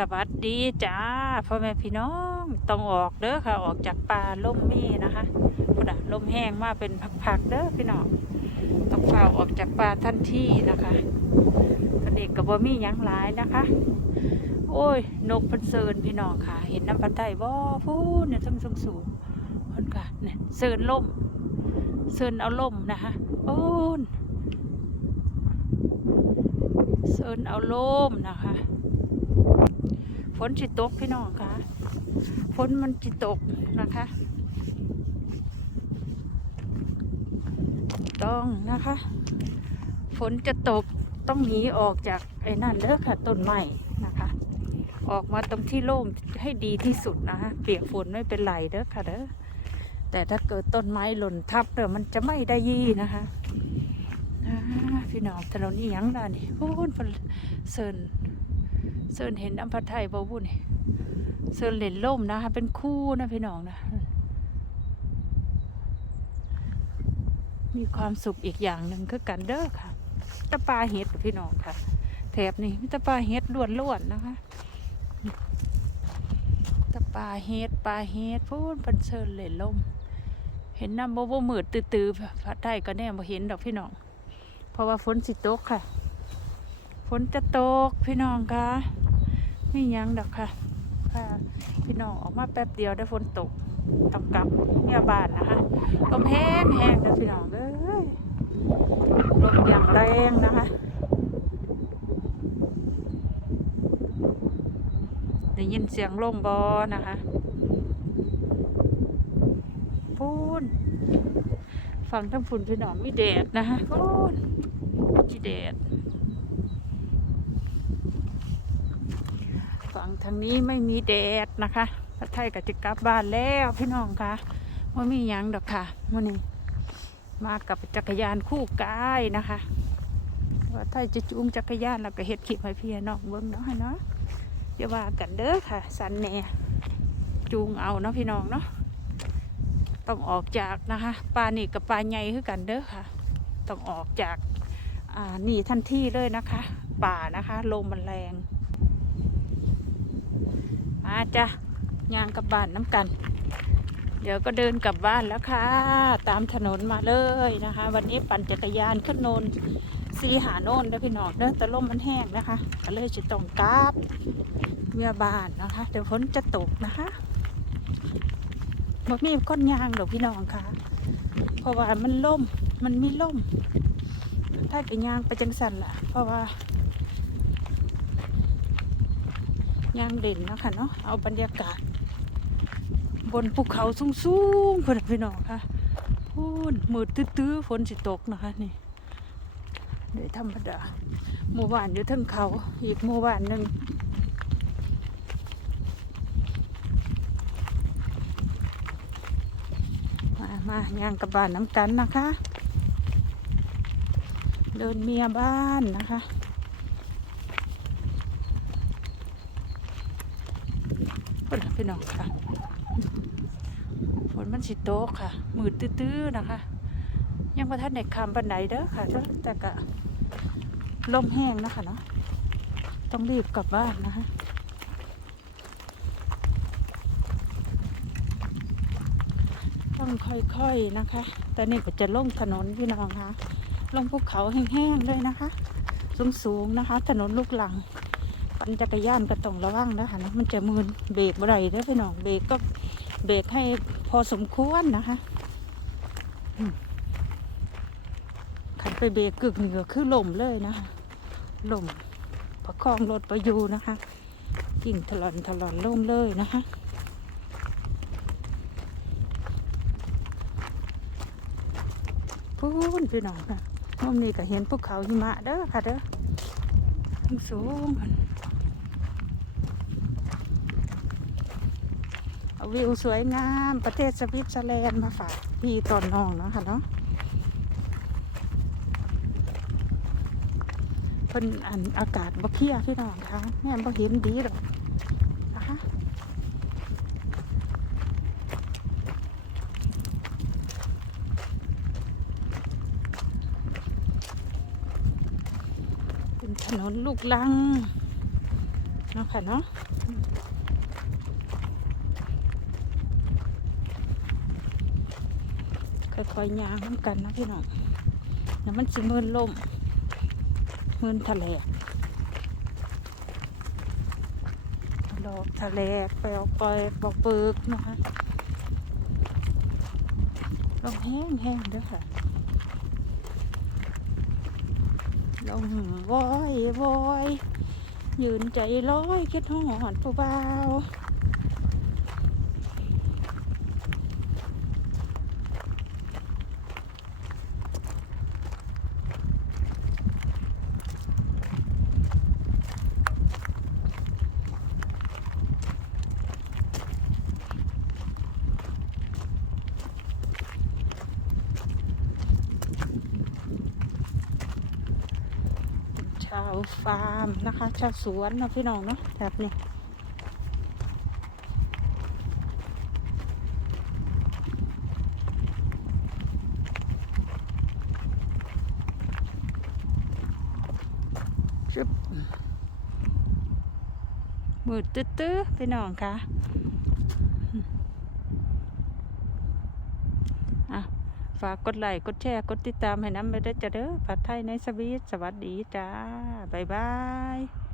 สวัสดีจ้าพ่อแม่พี่น้องต้องออกเด้อค่ะ ออกจากป่าล่มมีนะคะพุดะลมแห้งมาเป็นพักๆเด้อพี่น้องต้องเฝ้าออกจากป่าทันทีนะคะตอนนี้ก็บ่มีหยังหลายนะคะ โอ้ยนกพันเซินพี่น้องค่ะ เห็นน้ำพันไทยบ่พูดเนี่ยต้งสูงสูงคนค่ะเนี่ยเซินล่มเซินเอาล่มนะคะโอ้นเซินเอาล่มนะคะ ฝนจิตกพี่น้องคะฝนมันจิตกนะคะ ต้องนะคะ ฝนจะตกต้องหนีออกจากไอ้นั่นเด้อค่ะต้นไม้นะคะ ออกมาตรงที่โล่งให้ดีที่สุดนะคะเปียกฝนไม่เป็นไรเด้อค่ะเด้อแต่ถ้าเกิดต้นไม้หล่นทับเดี๋ยวมันจะไม่ได้ยี่นะคะพี่น้องถนนนี่ยังล่ะนี่พูนเพิ่นเซิน เซินเห็นอัมพัทไทยบ่บุนเซินเหล่นล่มนะคะเป็นคู่นะพี่น้องนะ มีความสุขอีกอย่างหนึ่งคือกันเด้อค่ะตะปาเห็ดพี่น้องค่ะ แถบนี้มีตะปาเห็ดล้วนๆนะคะตะปาเห็ดปลาเห็ดพูนเป็นเซินเหล่นล่ม เห็นน้ำบ่บ่มืดตื้อๆพัดไทยก็แน่บ่เห็นดอกพี่น้อง เพราะว่าฝนสิตกค่ะ ฝนจะตกพี่น้องคะไม่ยังดอกค่ะค่ะ พี่น้องออกมาแป๊บเดียวได้ฝนตกต้องกลับเนี่ยบ้านนะคะลมแห้งแห้งนะพี่น้องเอ้ยลมอย่างแรงนะคะได้ยินเสียงลมบอนะคะพูนฟังทั้งฝุ่นพี่น้องมีแดดนะคะพูนมีแดด ฝั่งทางนี้ไม่มีแดดนะคะพระไทยก็จะกลับบ้านแล้วพี่น้องคะว่ามียังดอกค่ะวันนี้มากับจักรยานคู่กายนะคะว่าไทยจะจูงจักรยานแล้วก็เฮ็ดคลิปให้พี่น้องเบิ่งเนาะให้เนาะอย่าว่ากันเด้อค่ะ สันแหน่จูงเอาเนาะพี่น้องเนาะต้องออกจากนะคะปลานี่กับปลาใหญ่คือกันเด้อค่ะ ต้องออกจากนี่ทันทีเลยนะคะ ป่านะคะลมมันแรง มาจ้ะยางกลับบ้านน้ำกัน เดี๋ยวก็เดินกลับบ้านแล้วค่ะ ตามถนนมาเลยนะคะ วันนี้ปั่นจักรยานขึ้นโนนซีหาโนนเด้อพี่น้องเด้อแต่ลมมันแห้งนะคะก็เลยจะต้องกลับเมียบ้านนะคะ เดี๋ยวฝนจะตกนะคะบ่มีก้นยางหรอกพี่น้องค่ะ เพราะว่ามันล่มมันมีล่มถ้าไปยางไปจังสันล่ะ เพราะว่า ย่างเด่นเนาะคะเนาะเอาบรรยากาศ บนภูเขาสูงๆเพื่อนพี่น้องค่ะพูนมืดตื้อๆฝนสิตกนะคะนี่เดี๋ยวธรรมดาหมู่บ้านอยู่ทั้งเขาอีกหมู่บ้านหนึ่งมามาย่างกับบ้านน้ำกันนะคะ เดินเมียบ้านนะคะ ฝนพี่น้องค่ะฝนมันสิโตกค่ะ มืดตื้อๆนะคะ ยังประทันในคำปันไหนเด้อค่ะแต่ก็ลมแห้งนะคะเนาะต้องรีบกลับบ้านนะคะต้องค่อยๆนะคะ ตอนนี้ก็จะลงถนนพี่น้องคะลงภูเขาแห้งๆด้วยนะคะ สูงๆนะคะ ถนนลูกหลัง ปั่นจักรยานก็ต้องระวังนะคะนะมันจะมืนเบรกบ่ได้เด้อพี่น้องเบรกก็เบรกให้พอสมควรนะคะขันไปเบรกกึกนี่ก็คือล่มเลยนะคะล่มประคองรถไปอยู่นะคะกิ่งถลอนถลอนล่มเลยนะคะพูนพี่น้องค่ะมุมนี้ก็เห็นภูเขาหิมะเด้อค่ะเด้อสูงๆเอา วิวสวยงามประเทศสวิตเซอร์แลนด์มาฝากพี่ตอนน้องเนาะค่ะเนาะเพิ่นอันอากาศบ่เคลียร์พี่น้องค่ะแม่บ่เห็นดีหรอกนะคะเป็นถนนลูกลังเนาะค่ะเนาะอืม ค่อยๆย่างน้ำกันนะพี่น้องเดี๋ยวมันสิมืนล่มมืนทะเลดอกทะเลไปเอาไปปอกเปิกนะคะลมแห้งแห้งเด้อค่ะลงวอยวอยยืนใจร้อยคิดหอดผู้เบาาวฟาร์มนะคะชาวสวนนะพี่น้องเนาะแบบนี้จบมืดตื้อๆพี่น้องคะ่ะ ฝากกดไลค์กดแชร์กดติดตามให้น้ำไปด้จ้ะเด้อผัดไทยในสวีทสวัสดีจ้า บ๊ายบาย